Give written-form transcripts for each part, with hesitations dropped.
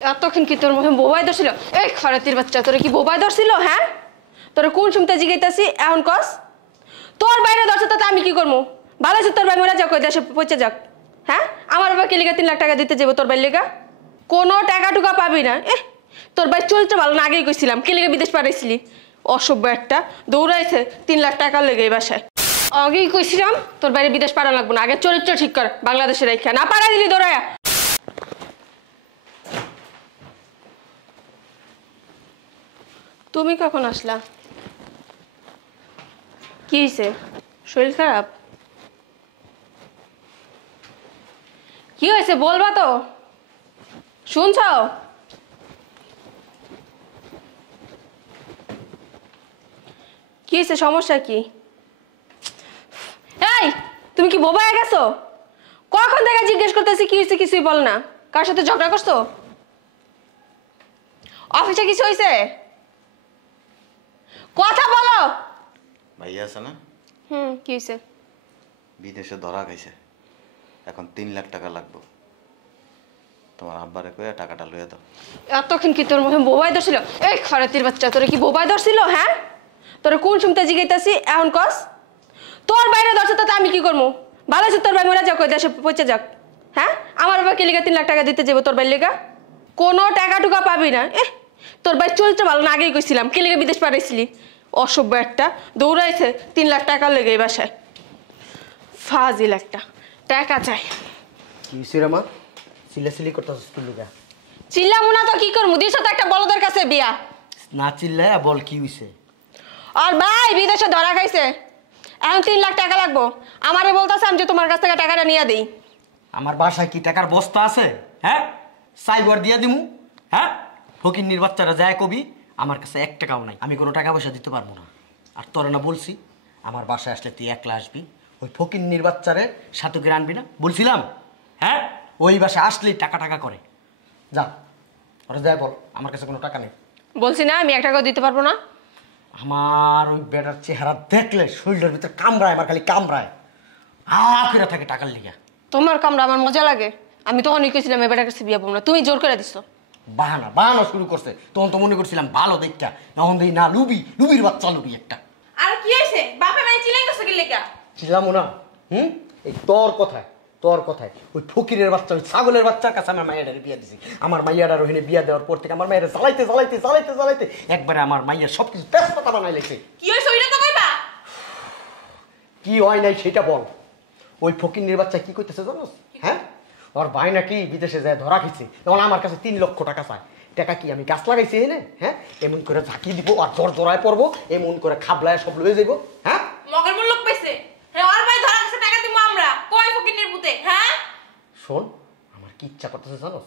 এতক্ষণ কি তোর মুখে বোবাই ধরছিল? এই খরাতির বাচ্চা, তোরে কি বোবাই ধরছিল? হ্যাঁ, তোরে কোন শুনতে জিগাইতাছি এখন কস? তোর বাইরে ধরছে তাতে আমি কি করবো? ভালো আছে তোর ভাই মরে যাক, ওই দেশে পচে যাক। হ্যাঁ, আমার বাবাকে লিগা 3 লাখ টাকা দিতে যাবো তোর ভাই লিগা? কোনো টাকা টুকা পাবি না। তোর ভাই চলতে ভালো না, আগেই কইছিলাম। কে লিগা বিদেশ পাঠাইছিলি? অসভ্য একটা, দৌড়াইছে 3 লাখ টাকা লেগে এই বাসায়। আগেই কইছিলাম তোর বাইরে বিদেশ পাঠা লাগবো না, আগে চরিত্র ঠিক কর। বাংলাদেশে রেখা না পাঠাই দিলি দৌড়ায়া। তুমি কখন আসলা? কি হয়েছে? শরীর খারাপ? কি হয়েছে বলবা তো? শুনছ? কি হয়েছে, সমস্যা কি? এই তুমি কি বোবা হয়ে গেছো? কখন থেকে জিজ্ঞেস করতেছি কি হয়েছে, কিছুই বল না। কার সাথে ঝগড়া করছো? অফিসে কিছু হয়েছে? কথা বলো। ভাইয়া আছে না? কি হয়েছে? বিদেশে ধরা খাইছে, এখন 3 লাখ টাকা লাগবে। তোমার আব্বারে কইয়া টাকাটা লইয়া দাও। এতক্ষণ কি তোর মুখে বোবাই ধরছিল? এই খরাতির বাচ্চা, তোরে কি বোবাই ধরছিল? হ্যাঁ, তোরে কোন শুনতে জিগাইতাছি এখন কস? তোর বাইরে ধরছে তাতে আমি কি করবো? ভালো আছে তোর ভাই মরে যাক, ওই দেশে পচে যাক। হ্যাঁ, আমার বাবাকে লিগা 3 লাখ টাকা দিতে যাবো তোর ভাই লিগা? কোনো টাকা টুকা পাবি না। তোর ভাই চলতে ভালো না, আগেই কইছিলাম। কে লিগা বিদেশ পাঠাইছিলি? অসভ্য একটা, দৌড়াইছে 3 লাখ টাকা লেগে এই বাসায়। ফাজিল একটা, টাকা চাই। কি হইছে রে মা? চিল্লাচিল্লি করতেছিস কি লিগা? চিল্লামু না তো কি করবো? দিছ তো একটা বলদের কাছে বিয়া। না চিল্লায় বল কি হইছে? আর ভাই বিদেশে ধরা খাইছে, এখন 3 লাখ টাকা লাগবো। আমারে বলতেছে আমি যে তোমার কাছ থেকে টাকাটা নিয়ে দিই। আমার বাসায় কি টাকার বস্তা আছে? হ্যাঁ, সাইবার দিয়া দিমু। হ্যাঁ, ফকিন্নির বাচ্চারা যায় কবি আমার কাছে 1 টাকাও নাই, আমি কোনো টাকা পয়সা দিতে পারবো না। আর তোরা না বলছি আমার বাসায় আসলে তুই একলা আসবি, ওই ফকিন্নির বাচ্চারে সাথে করে আনবি না বলছিলাম? হ্যাঁ, ওই বাসায় আসলেই টাকা টাকা করে। যা ওরা যায় বল আমার কাছে কোনো টাকা নেই। বলছি না আমি 1 টাকাও দিতে পারবো না। আমার ওই বেটার চেহারা দেখলে শরীরের ভিতরে কামড়ায়, আমার খালি কামড়ায় করে থাকে টাকার লিগা। তোমার কামড়া আমার মজা লাগে। আমি তখনই কইছিলাম এবার কাছে বিয়া পাবো না, তুমি জোর করে দিছো। বাহানা বাহানা শুরু করছে, তখন তো মনে করছিলাম ভালো দেখা, এখন দেখি না লুবির বাচ্চা লুবি একটা। আর কি হইছে? বাপে মানে চিলাইতেছ কি লাগা? ছিলাম না। এই তোর কথায় ওই ফকিরের বাচ্চা, ওই ছাগলের বাচ্চার কাছে আমার মাইয়াটারে বিয়া দিছি। আমার মাইয়াটার ওখানে বিয়া দেওয়ার পর থেকে আমার মাইয়াটা চালাইতে একবারে আমার মাইয়ার সবকিছু তেজপাতা বানাই লেছে। কি হইছে ওইটা তো কইবা? কি হয় নাই সেটা বল। ওই ফকিরের বাচ্চা কি কইতেছে জানোস? হ্যাঁ, ওর ভাই নাকি বিদেশে যায় ধরা খেয়েছে, তখন আমার কাছে 3 লক্ষ টাকা চায়। টাকা কি আমি গাছ লাগাইছি এনে? হ্যাঁ, এমন করে ঝাঁকি দিব আর জড়ায় পড়বো, এমন করে খাবলায় সব লয়ে যাইব। হ্যাঁ, মগের মূল লোক পাইছে। হ্যাঁ, আর ভাই ধরা কাছে টাকা দিমু আমরা। কই ফকিনের পুতে? হ্যাঁ, শোন আমার কি ইচ্ছা করতেছে জানোস?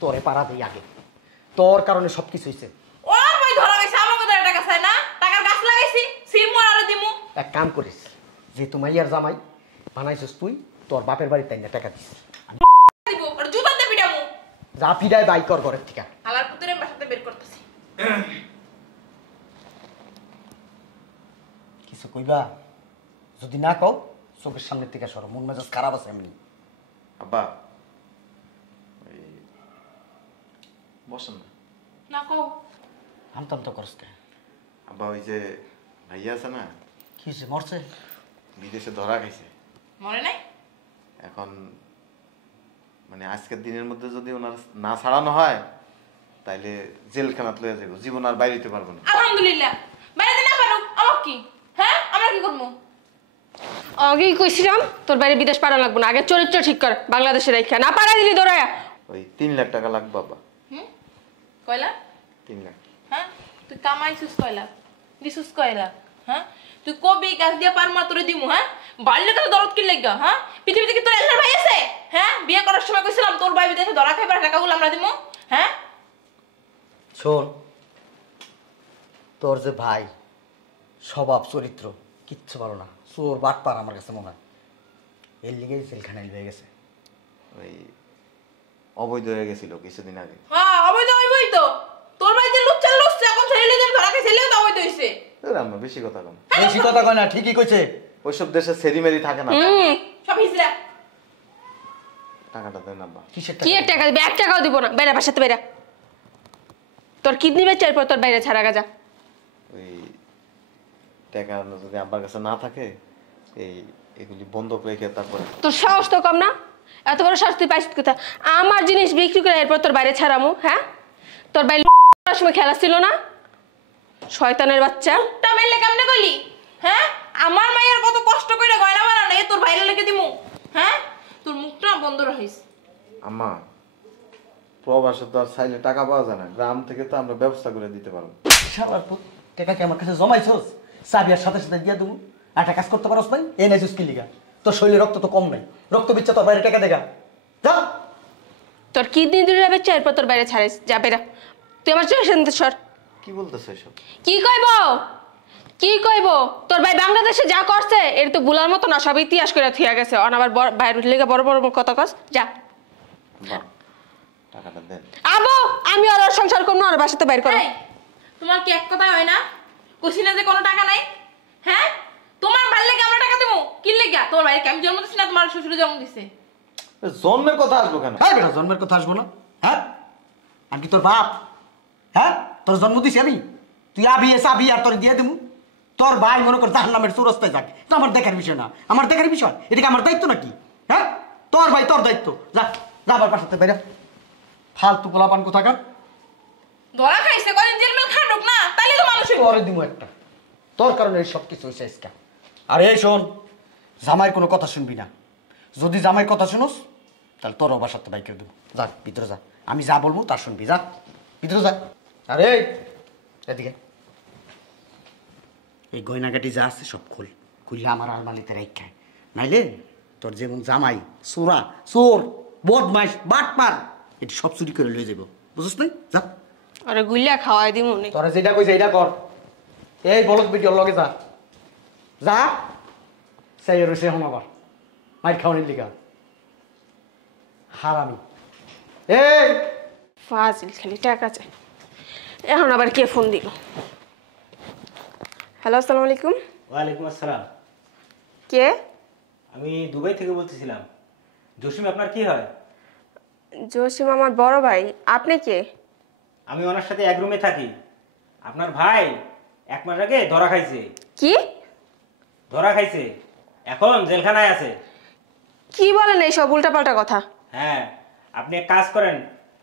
তোরে পাড়া দেই আগে, তোর কারণে সবকিছু হইছে। ওর ভাই ধরা গেছে, আমার কথা টাকা চাই না। টাকার গাছ লাগাইছি, সিমু আর দিমু। এক কাম করিস, যে তোমার ইয়ার জামাই বানাইছিস তুই, তোর বাপের বাড়িতে তাই না টাকা দিস। দিব আর জুতা দে পিটামু। যা ফিরায় বাই কর ঘরের থেকে। হালার পুতুরে বাসাতে বের করতেছি। কিছু কইবা? যদি না কও চোখের সামনে থেকে সরো, মন মেজাজ খারাপ আছে এমনি। আব্বা বসেন না। না কও। আমতাম তো করস কে? আব্বা ওই যে ভাইয়া আছে না, কি হয়েছে? মরছে? বিদেশে ধরা খাইছে। মনে নাই? এখন মানে আজকের দিনের মধ্যে যদি ওনার না ছাড়ানো হয় তাইলে জেলখানাত লইয়া যাবো, জীবন আর বাইরে যেতে পারবো না। আলহামদুলিল্লাহ, বাইরে না পারো আমার কি? হ্যাঁ, আমরা কি করবো? আগেই কইছিলাম তোর বাইরে বিদেশ পাঠা লাগবো না, আগে চরিত্র ঠিক কর। বাংলাদেশে রেখা না পাঠাই দিলি দৌড়ায়া। ওই 3 লাখ টাকা লাগবে বাবা। কয়লা? 3 লাখ। হ্যাঁ, তুই কামাইছিস কয়লা, দিছিস কয়লা? হ্যাঁ, তুই কবি গাছ দিয়ে পার মা তোরে দিমু। হ্যাঁ, বাড়লে তো দরদ কি লাগা? হ্যাঁ, পৃথিবীতে কি তোর এলার ভাই আছে? হ্যাঁ, বিয়ে করার সময় কইছিলাম তোর ভাই বিদেশে ধরা খাইবার টাকাগুলো আমরা দিমু। হ্যাঁ, শোন, তোর যে ভাই স্বভাব চরিত্র কিচ্ছু ভালো না, চোর বাটপার আমার কাছে মনে হয়। এর লিগেই জেলখানায় হয়ে গেছে। ওই অবৈধ হয়ে গেছিল কিছুদিন আগে। হ্যাঁ, অবৈধ হইবই তো। তোর ভাই যে লুচ্চা এখন ছেলে দিন ধরা খাই, ছেলেও তো অবৈধ হইছে। আমরা বেশি কথা কম। বেশি কথা কয় না, ঠিকই কইছে। ওইসব দেশে সেরিমেরি থাকে না। সব হিজড়া। টাকাটা দেন আব্বা। কিসের কি এর টাকা দিবে? 1 টাকাও দিব না। বাইরে বাসাতে বাইরে। তোর কিডনি বেচে এরপর তোর বাইরে ছাড়া গাজা। ওই টাকা যদি আব্বার কাছে না থাকে এগুলি বন্ধক রেখে তারপরে। তোর সাহস তো কম না? এত বড় শাস্তি পাইছিস কোথায়? আমার জিনিস বিক্রি করে এরপর তোর বাইরে ছাড়ামু, হ্যাঁ? তোর বাইরে সময় খেলা ছিল না? শয়তানের বাচ্চা। টা মেলে কেমনে কইলি? হ্যাঁ, আমার মায়ের কত কষ্ট করে গয়না বানানো এ তোর বাইরে লেগে দিমু। হ্যাঁ, তোর মুখটা বন্ধ রাখিস। আম্মা, প্রবাসে তো আর চাইলে টাকা পাওয়া যায় না, গ্রাম থেকে তো আমরা ব্যবস্থা করে দিতে পারবো। শালার পুত, টাকা কি আমার কাছে জমাইছস? চাবিয়ার সাথে সাথে দিয়া দেবো। একটা কাজ করতে পারস ভাই, এই নাইছিস কি লিগা? তোর শরীরে রক্ত তো কম নাই, রক্ত বিচ্ছা তোর বাইরে টাকা দেখা যা। তোর কিডনি দূরে বেচে এরপর তোর বাইরে ছাড়াইস, যা বেরা। তুই আমার চোখের সামনে সর। কি বলতেছো এসব? কি কইব? কি কইব? তোর ভাই বাংলাদেশে যা করছে এর তো বুলার মতো না, সব ইতিহাস করে থিয়া গেছে। অন আবার বাইরে লেগে বড় বড় কথা কস, যা। বাহ, টাকাটা দেন। আবু, আমি আর ওর সংসার করব না, আর বাসাতে বাইর করো। এই, তোমার কি এক কথাই হয় না? কইছি না যে কোনো টাকা নাই? হ্যাঁ, তোমার বাইরে লেগে আমরা টাকা দেবো? কি লেগা? তোমার বাইরে আমি জন্ম দিছি না তোমার শ্বশুরে জন্ম দিছে? জন্মের কথা আসবো কেন? হ্যাঁ বেটা, জন্মের কথা আসবো না? হ্যাঁ, আমি কি তোর বাপ? হ্যাঁ, তোর জন্ম দিছি আমি? তুই আবি এসে আবি আর তোর দিয়ে দেবো? তোর ভাই মনে কর জাহান্নামের চৌরাস্তায় যাক, তো আমার দেখার বিষয় না। আমার দেখার বিষয় এদিকে আমার দায়িত্ব নাকি? হ্যাঁ, তোর ভাই তোর দায়িত্ব। যা যা আবার পাঠাতে বাইরে। ফালতু পোলাপান কোথাকার। ধরা খাইছে কদিন জেল মেল খাটুক না, তাইলে তো মানুষ হইবো। পরে দিমু একটা, তোর কারণে এই সব কিছু হয়েছে আজকে। আর এই শোন, জামাইয়ের কোনো কথা শুনবি না। যদি জামাইয়ের কথা শুনোস তাহলে তোর বাসাতে বাইকে দেবো। যা ভিতরে যা, আমি যা বলবো তা শুনবি। যা ভিতরে যা। আরে এদিকে, এই গয়নাগাটি যা আছে সব খুল, খুললে আমার আলমারিতে রেখায়। নাইলে তোর যেমন জামাই চোরা, চোর, বদমাইশ, বাটপার, এটি সব চুরি করে লয়ে যাবো, বুঝছিস না? যা। আরে গুইলা খাওয়াই দিমু নি। তোরা যেটা কইছে এইটা কর। এই বলদ ভিডিওর লগে যা যা। সেই রয়েছে হম আবার মাইর খাওয়ানির লিগা হারামি। এই ফাজিল, খালি টাকা চাই। এখন আবার কে ফোন দিল? হ্যালো, আসসালামু আলাইকুম। ওয়ালাইকুম আসসালাম। কে? আমি দুবাই থেকে বলতেছিলাম। জসিম আপনার কি হয়? জসিম আমার বড় ভাই। আপনি কে? আমি ওনার সাথে এক রুমে থাকি। আপনার ভাই 1 মাস আগে ধরা খাইছে। কি? ধরা খাইছে, এখন জেলখানায় আছে। কি বলেন এইসব উল্টাপাল্টা কথা? হ্যাঁ, আপনি এক কাজ করেন,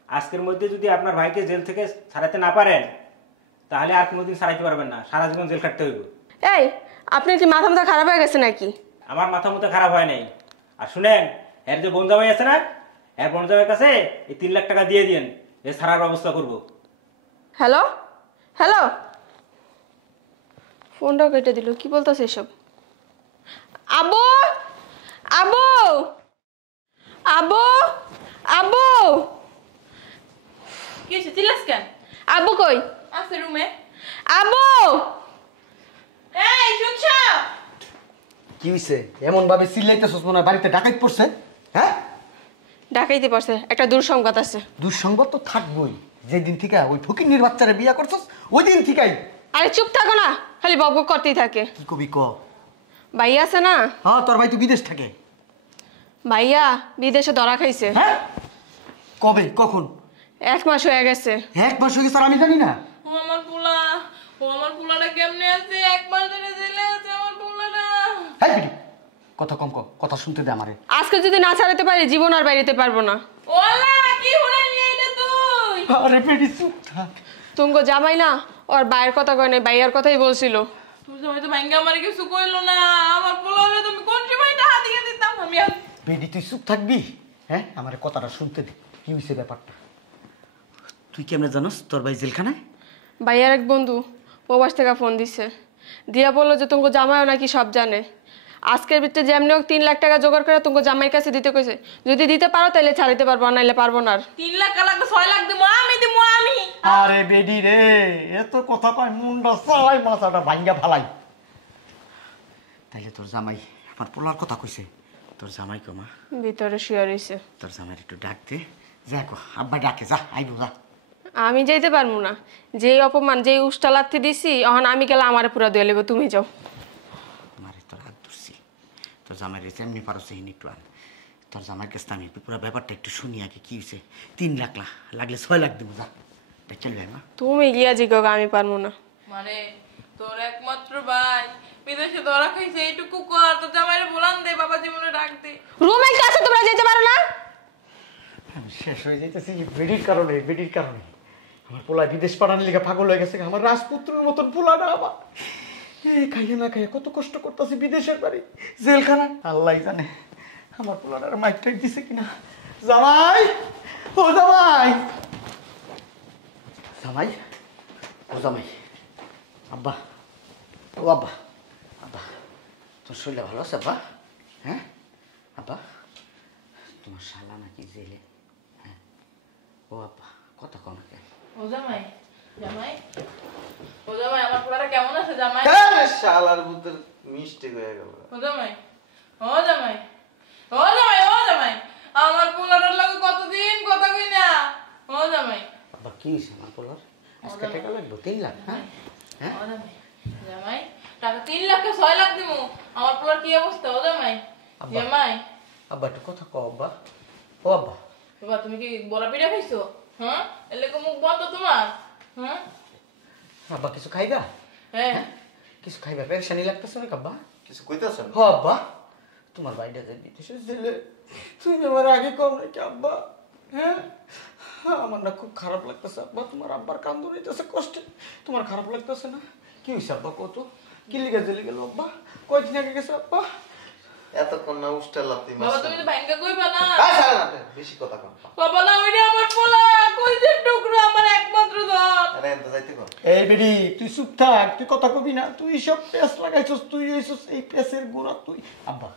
আজকের মধ্যে যদি আপনার ভাইকে জেল থেকে ছাড়াতে না পারেন তাহলে আর কোনোদিন ছাড়াইতে পারবেন না, সারা জীবন জেল কাটতে হইব। এই, আপনার কি মাথা মাথা খারাপ হয়ে গেছে নাকি? আমার মাথা মতো খারাপ হয় নাই। আর শুনেন, এর যে বনজামাই আছে না, এর বনজামাইয়ের কাছে এই 3 লাখ টাকা দিয়ে দিন, এ ছাড়ার ব্যবস্থা করবো। হ্যালো হ্যালো, ফোনটা কেটে দিল। কি বলতেছে এসব? আবু আবু আবু আবু, কি হয়েছে? চিল্লাস কেন? আবু কই? আছে রুমে। আবু, এই শুনছ? কি হইছে? এমন ভাবে চিল্লাইতেছস মনে হয় বাড়িতে ডাকাত পড়ছে। হ্যাঁ, ডাকাইতে পারছে। একটা দুঃসংবাদ আছে। দুঃসংবাদ তো থাকবই। যেদিন থেকে ওই ফকিন্নির বাচ্চারে বিয়া করছস ওই দিন থেকেই। আরে চুপ থাকো না, খালি বক বক করতেই থাকে। কি কবি ক? ভাইয়া আছে না? হ্যাঁ, তোর ভাই তো বিদেশ থাকে। ভাইয়া বিদেশে ধরা খাইছে। হ্যাঁ, কবে কখন? 1 মাস হয়ে গেছে। 1 মাস হয়ে গেছে আর আমি জানি না? ও আমার পোলাটা কেমনে আছে? 1 মাস ধরে জেলে আছে আমার পোলাটা। হ্যাঁ বিডি, কথা কম ক, কথা শুনতে দে আমারে। আজকে যদি না ছাড়াতে পারি জীবন আর বাইরেতে পারবো না। ওলা কি হরালি এটা তুই? আরে বিডি চুপ থাক। তুমগো জামাই না ওর ভাইয়ের কথা কয় নাই, ভাইয়ার কথাই বলছিল। তুই জামাই তো ভাঙ্গা আমার কিছু কইলো না। আমার পোলা হলে তুমি কোন সময় টাকা দিয়ে দিতাম আমি। বিডি তুই চুপ থাকবি? হ্যাঁ, আমার কথাটা শুনতে দে। কি হয়েছে ব্যাপারটা? তুই কেমনে জানোস তোর ভাই জেলখানায়? ভাইয়ার এক বন্ধু প্রবাস থেকে ফোন দিছে, দিয়া বললো যে তুমগো জামাইও নাকি সব জানে। আজকের ভিতরে যেমনি হোক 3 লাখ টাকা জোগাড় করে তুমগো জামাইয়ের কাছে দিতে কইছে। যদি দিতে পারো তাহলে ছাড়িতে পারবো, আর নাইলে পারবো না। আর 3 লাখ লাগবে, 6 লাখ দিমু আমি। আরে বেডি রে, এত কথা কয় মুন্ডা চালাই মাথাটা ভাঙ্গা ফালাই। তাইলে তোর জামাই আমার পোলার কথা কইছে? তোর জামাই কমা ভিতরে শুয়ে রইছে। তোর জামাই একটু ডাক দে। যা কো আব্বা ডাকে, যা আইবো যা। আমি যাইতে পারবো না। যেই অপমান, যেই উষ্টা লাথি দিছি, এখন আমি গেলে আমারে পুরা দিয়ে লেবো। তুমি যাও। মারে তোর হাত ধরছি, তোর জামাই রেছে এমনি পারছে হিনি একটু আন। তোর জামার কাছে আমি পুরো ব্যাপারটা একটু শুনি আগে কি হয়েছে। 3 লাখ লাগলে 6 লাখ দেবো, যা চলবে মা। তুমি গিয়া জিগো, আমি পারবো না। মানে তোর একমাত্র ভাই বিদেশে ধরা খাইছে, এইটুকু কর, তোর জামাইরে বলান দে, বাবা জীবনে ডাক দে। রুমে কি আছে, তোমরা যেতে পারো না? আমি শেষ হয়ে যাইতেছি বেডির কারণে, বেডির কারণে। আমার পোলা বিদেশ পাঠানোর লিগে পাগল হয়ে গেছে। আমার রাজপুত্রের মতন পোলা না আমার। খাইয়ে না খাইয়ে কত কষ্ট করতেছি, বিদেশের বাড়ি, জেলখানা, আল্লাহ জানে। আমার পোলাটার মাইক টাইক দিছে কিনা। জামাই, ও জামাই, জামাই, ও জামাই, আব্বা, ও আব্বা, আব্বা তোর শরীরটা ভালো আছে আব্বা? হ্যাঁ আব্বা, তোমার শালা নাকি জেলে? হ্যাঁ ও আব্বা, কথা কও না কেন? ও জামাই, জামাই, ও জামাই, আমার পোলাটা কেমন আছে জামাই? শালার বুদ্ধের মিষ্টি হয়ে গেল। ও জামাই, ও জামাই, ও জামাই, ও জামাই, আমার পোলাটার লাগে কতদিন কথা কই না। ও জামাই, আব্বা কি হয়েছে আমার পোলার? আজকে টাকা লাগবে 3 লাখ। হ্যাঁ হ্যাঁ ও জামাই, জামাই, টাকা 3 লাখ 6 লাখ দিমু, আমার পোলার কি অবস্থা? ও জামাই, আব্বা। জামাই, আব্বা একটু কথা কও আব্বা। ও আব্বা, বাবা তুমি কি বড় পিঠা খাইছো? হ্যাঁ, এলে কো মুখ বন্ধ তোমার? হ্যাঁ আব্বা কিছু খাইবা? হ্যাঁ, কিছু খাইবা? পেরেশানি লাগতেছে না আব্বা? কিছু কইতেছেন? হ আব্বা, তোমার বাইরে যে বিদেশে ছেলে, তুমি আমার আগে কম নাকি আব্বা? হ্যাঁ আমার না খুব খারাপ লাগতেছে আব্বা। তোমার আব্বার কান্দন হইতেছে কষ্টে, তোমার খারাপ লাগতেছে না? কি হয়েছে আব্বা কত? কি লিগে জেলে গেল আব্বা? কয়দিন আগে গেছে আব্বা? এতক্ষণ না উষ্টার লাত্তি বাবা তুমি তো ভাঙ্গা কইবা না। বেশি কথা কম। বাবা না, ওইটা আমার পোলা, কইদের টুকরো, আমার একমাত্র ধন। আরে এত যাইতে কর। এই বেডি তুই চুপ থাক, তুই কথা কবি না। তুই সব পেঁচ লাগাইছস, তুই হইছস এই পেঁচের গোড়া তুই। আব্বা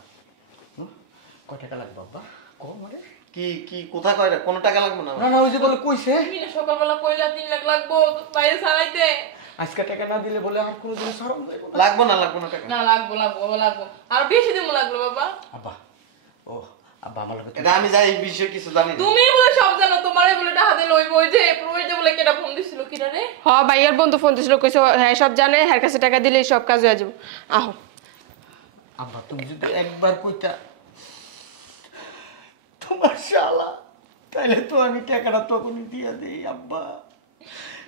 কয় টাকা লাগবে আব্বা? কো মানে কি কি কোথা কয় রে? কোনো টাকা লাগবে না না না, ওই যে বলে কইছে তুমি না সকালবেলা কইলা 3 লাখ লাগবো বাইরে ছাড়াইতে। আজকে টাকা না দিলে বলে আর কোনো দিন সারাম যাইবো না। লাগবে না টাকা। না লাগবো লাগবো বাবা, লাগবো, আর বেশি দিন লাগলো বাবা। আব্বা, ও আব্বা আমার লগে এটা আমি যাই এই বিষয়ে কিছু জানি না। তুমি বলে সব জানো, তোমারে বলে টাকা দিল ওই বই যে প্রবাইতে বলে কেটা ফোন দিছিল কিরা রে? হ ভাইয়ের বন্ধু ফোন দিছিল, কইছে হ্যাঁ সব জানে, হ্যার কাছে টাকা দিলেই সব কাজ হয়ে যাবে। আহো। আব্বা তুমি যদি একবার কইতা তোমার শালা, তাইলে তো আমি টাকাটা তখনই দিয়ে দেই আব্বা।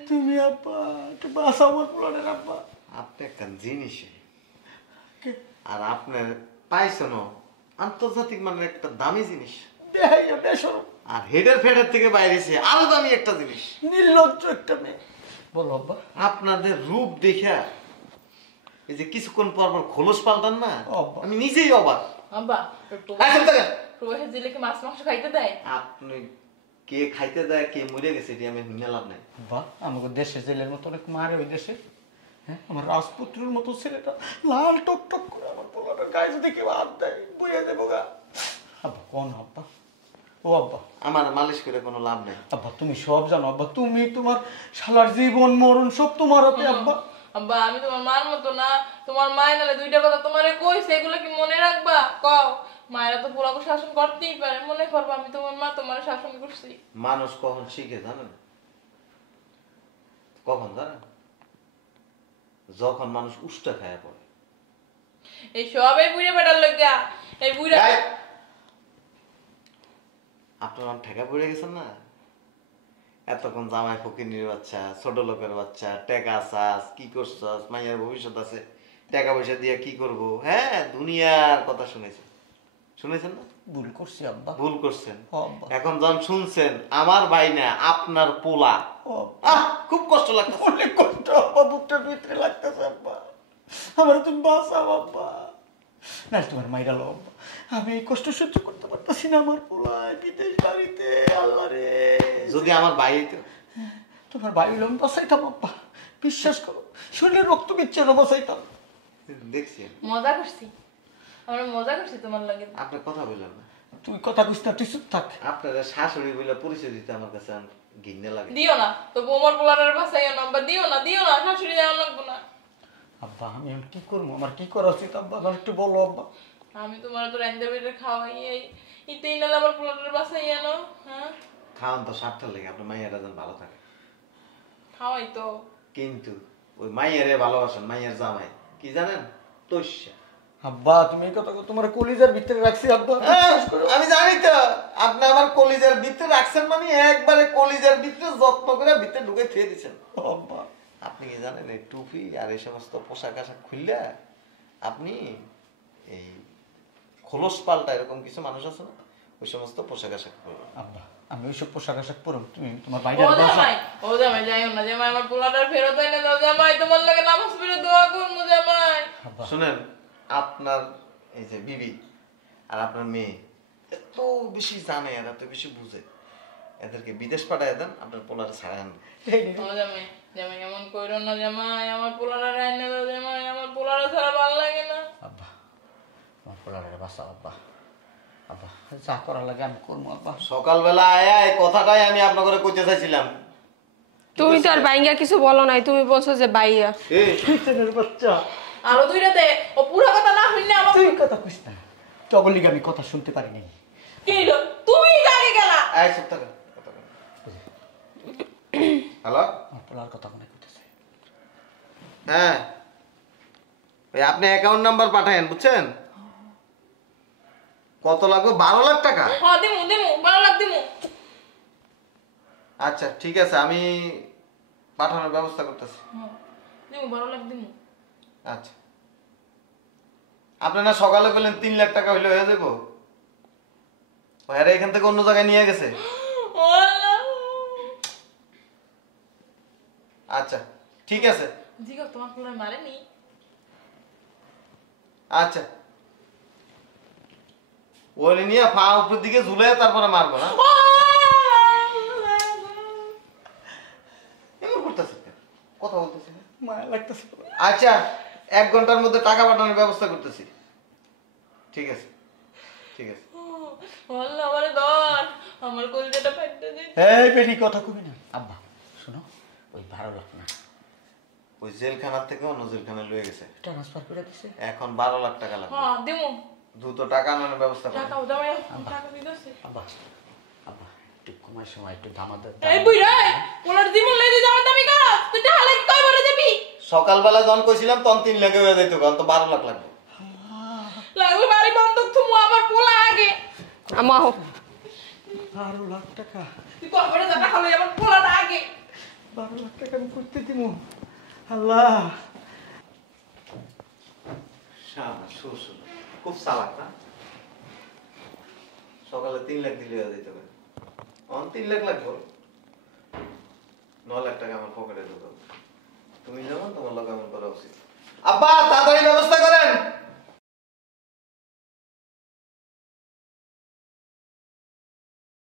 তুমি আব্বা একটু বাঁচাও আমার পোলারের আব্বা। আপনি একটা জিনিস, আর আপনি পাইছেন আন্তর্জাতিক মানের একটা দামি জিনিস, দেখাইয়া বেসরম আর হেডের ফেডের থেকে বাইরেছে আরো দামি একটা জিনিস। নির্লজ্জ একটা মেয়ে। বলো আব্বা। আপনাদের রূপ দেখা এই যে কিছুক্ষণ পর পর খোলস পাল্টান না, আব্বা। আমি নিজেই অবাক। আব্বা আসেন দেখেন। প্রবাসে জেলে কি মাছ মাংস খাইতে দেয়? আপনি কে খাইতে দেয় কে মরে গেছে এটি আমি মেলাম নাই। বাহ, আমাকে দেশে জেলের মতো অনেক মারে ওই দেশে। হ্যাঁ আমার রাজপুত্রের মতো ছেলেটা লাল টক টক করে আমার পোলাটার গায়ে যদি কেউ হাত দেয় বইয়া দেবো গা। আব্বা কোন আব্বা? ও আব্বা, আমার মালিশ করে কোনো লাভ নেই। আব্বা তুমি সব জানো আব্বা, তুমি তোমার শালার জীবন মরণ সব তোমার হাতে আব্বা। আব্বা আমি তোমার মার মতো না, তোমার মায়ের নালে 2টা কথা তোমারে কইছে, এগুলো কি মনে রাখবা? কও, মায়েরা তো পোলাকে শাসন করতেই পারে, মনে করবা আমি তোমার মা তোমারে শাসন করছি। মানুষ কখন শিখে জানেন? কখন জানেন? যখন মানুষ উষ্টা খায়া পড়ে। এই সব এই বুড়ে বেটার লগা, এই বুড়া আপনার ঠেকা পড়ে গেছেন না? এতক্ষণ জামাই ফকিনীর বাচ্চা, ছোট লোকের বাচ্চা, টাকা চাস, কি করছস, মাইয়ার ভবিষ্যৎ আছে, টাকা পয়সা দিয়ে কি করব? হ্যাঁ দুনিয়ার কথা শুনেছেন না? ভুল করছি আব্বা। ভুল করছেন। ও আব্বা। এখন যখন শুনছেন আমার ভাই না আপনার পোলা, ও খুব কষ্ট লাগছে। অনেক কষ্ট আব্বা, বুকটার ভিতরে লাগতেছে আব্বা। আমার তুমি বাঁচাও আব্বা, না তোমার মাইরা লো আব্বা। আমি এই কষ্ট সহ্য করতে পারতেছি না। আমার পোলায় বিদেশ বাড়িতে, আল্লাহ রে। যদি আমার ভাই হইতো, তোমার ভাই লোম বাঁচাইতাম আব্বা, বিশ্বাস করো, শরীরের রক্ত বিচ্ছেদ বাঁচাইতাম। দেখছি মজা করছি, আমরা মজা করছি তোমার লাগে। আপনার কথা বললাম না, তুই কথা কইস না, তুই চুপ থাক। আপনারা শাশুড়ি বলে পরিচয় দিতে আমার কাছে ঘৃণা লাগে। দিও না তো বৌমার পোলারের বাসাইও না আব্বা, দিও না শাশুড়ি দেওয়া লাগবো না। আব্বা আমি এখন কি করবো? আমার কি করা উচিত আব্বা? আমার একটু বলো আব্বা। আমি তোমার তো রান্দা বেড়ে খাওয়াই, এই ইতেই নালে আমার পোলারের বাসাইয়া না। হ্যাঁ খাওয়ান তো স্বার্থের লেগে, আপনার মাইয়ারা যেন ভালো থাকে। খাওয়াই তো, কিন্তু ওই মাইয়ারে ভালোবাসেন, মাইয়ার জামাই কি জানেন? তৈশ্যা। আব্বা তুমি এই কথা তোমার কলিজার ভিতরে রাখছি আব্বা। আমি জানি তো আপনি আমার কলিজার ভিতরে রাখছেন, মানে একবারে কলিজার ভিতরে যত্ন করে ভিতরে ঢুকে থুয়ে দিচ্ছেন। আব্বা আপনি কি জানেন এই টুপি আর এই সমস্ত পোশাক আশাক খুললে আপনি এই খোলস পাল্টা এরকম কিছু মানুষ আছে না, ওই সমস্ত পোশাক আশাক পরবেন। আব্বা আমি ওইসব পোশাক আশাক পরব, তুমি তোমার ও বাইরে জামাই, ও জামাই যাইও না জামাই, আমার পোলাটার ফেরত এনে দাও জামাই, তোমার লাগে নামাজ পড়ে দোয়া করবো জামাই। আব্বা শুনেন, আপনার এই যে বিবি আর আপনার মেয়ে এত বেশি জানে আর এত বেশি বুঝে, এদেরকে বিদেশ পাঠায় দেন, আপনার পোলারে ছাড়ায় আন। ও জামাই, জামাই এমন কইরো না জামাই, আমার পোলাটা রাইনে দাও জামাই, আমার পোলাটা ছাড়া ভালো লাগে না। আব্বা আমার পোলারে বাঁচাও আব্বা। আব্বা যা করার লাগে আমি করবো আব্বা। সকালবেলা আয়া এই কথাটাই আমি আপনাকে কইতে চাইছিলাম। তুমি তো আর বাইঙ্গা কিছু বলো নাই, তুমি বলছো যে বাইয়া। এই শয়তানের বাচ্চা, আরো দুইটা দে, ও পুরো কথা না হইলে আমার তুই কথা কইস না, তখন লিগে আমি কথা শুনতে পারি নাই। কি হলো, তুমি আগে গেলা। আয় চুপ থাকেন। হ্যালো, আমার পোলার কথা মনে করতেছে। হ্যাঁ ওই আপনি অ্যাকাউন্ট নাম্বার পাঠায়েন, বুঝছেন? কত লাগবে? 12 লাখ টাকা? হ্যাঁ দিমু দিমু, 12 লাখ দিমু। আচ্ছা ঠিক আছে, আমি পাঠানোর ব্যবস্থা করতেছি। হ্যাঁ দিমু, 12 লাখ দিমু। আচ্ছা, আপনি না সকালে বললেন 3 লাখ টাকা হইলে হয়ে যাবো? ভাইরা এখান থেকে অন্য জায়গায় নিয়ে গেছে। আচ্ছা ঠিক আছে। জিগো তোমার পোলা মারেনি? আচ্ছা, ওই নিয়ে পা উপরের দিকে ঝুলে তারপরে মারবো না। এমন করতেছে কেন? কথা বলতেছি না। মায়া লাগতেছে। আচ্ছা 1 ঘন্টার মধ্যে টাকা পাঠানোর ব্যবস্থা করতেছি। ঠিক আছে ঠিক আছে। আল্লাহ আমারে ধর, আমার কলিজাটা ফাইটে দে। এই বেটি কথা কবি না। আব্বা শোনো, ওই 12 লাখ না, ওই জেলখানার থেকে অন্য জেলখানায় লয়ে গেছে, ট্রান্সফার করে দিছে। এখন 12 লাখ টাকা লাগবে। হ্যাঁ দিমু। দ্রুত টাকা আনানোর ব্যবস্থা করো। টাকা দাও, টাকা দিতেছি। আব্বা আব্বা একটু কমার সময় একটু দামাদার। এই বুইড়া, পোলার জীবন লইতে যাওয়ার দামি কর, তুই টাকা লাগি কই ভরে যাবি? সকালবেলা যখন কইছিলাম তখন 3 লাখে হয়ে যাইতো, এখন তো 12 লাখ লাগবে। লাগবে বাড়ি বন্ধক তুমি, আমার পোলা আগে। আমা হোক 12 লাখ টাকা, তুই কই ভরে যা, টাকা লই, আমার পোলাটা আগে। 12 লাখ টাকা আমি করতে দিব। আল্লাহ শাবাশ, শ্বশুর খুব চালাক না? সকালে 3 লাখ দিলে হয়ে যাইতো, এখন 3 লাখ লাগবে। 9 লাখ টাকা আমার পকেটে ঢুকাবো। তুমি যেমন তোমার লগে এমন করা উচিত। আব্বা তাড়াতাড়ি ব্যবস্থা করেন।